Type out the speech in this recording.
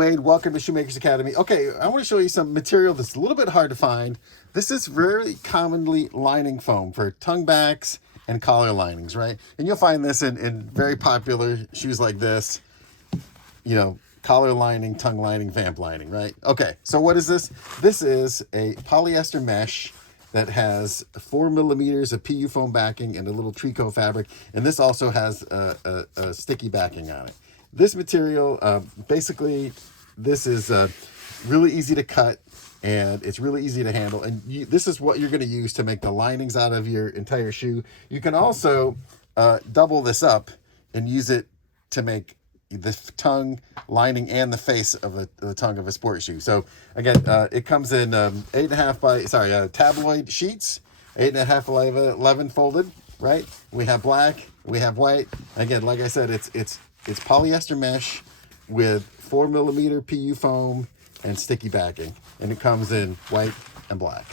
Wade, welcome to Shoemakers Academy. Okay, I want to show you some material that's a little bit hard to find. This is very commonly lining foam for tongue backs and collar linings, right? And you'll find this in very popular shoes like this, you know, collar lining, tongue lining, vamp lining, right? Okay, so what is this? This is a polyester mesh that has 4 millimeters of PU foam backing and a little tricot fabric, and this also has a sticky backing on it. This material, basically, this is really easy to cut, and it's really easy to handle, and this is what you're going to use to make the linings out of your entire shoe. You can also double this up and use it to make the tongue lining and the face of the tongue of a sports shoe. So again, it comes in 8.5 by tabloid sheets, 8.5 by 11 folded, right? We have black, we have white. Again, like I said, it's polyester mesh with 4 millimeter PU foam and sticky backing, and it comes in white and black.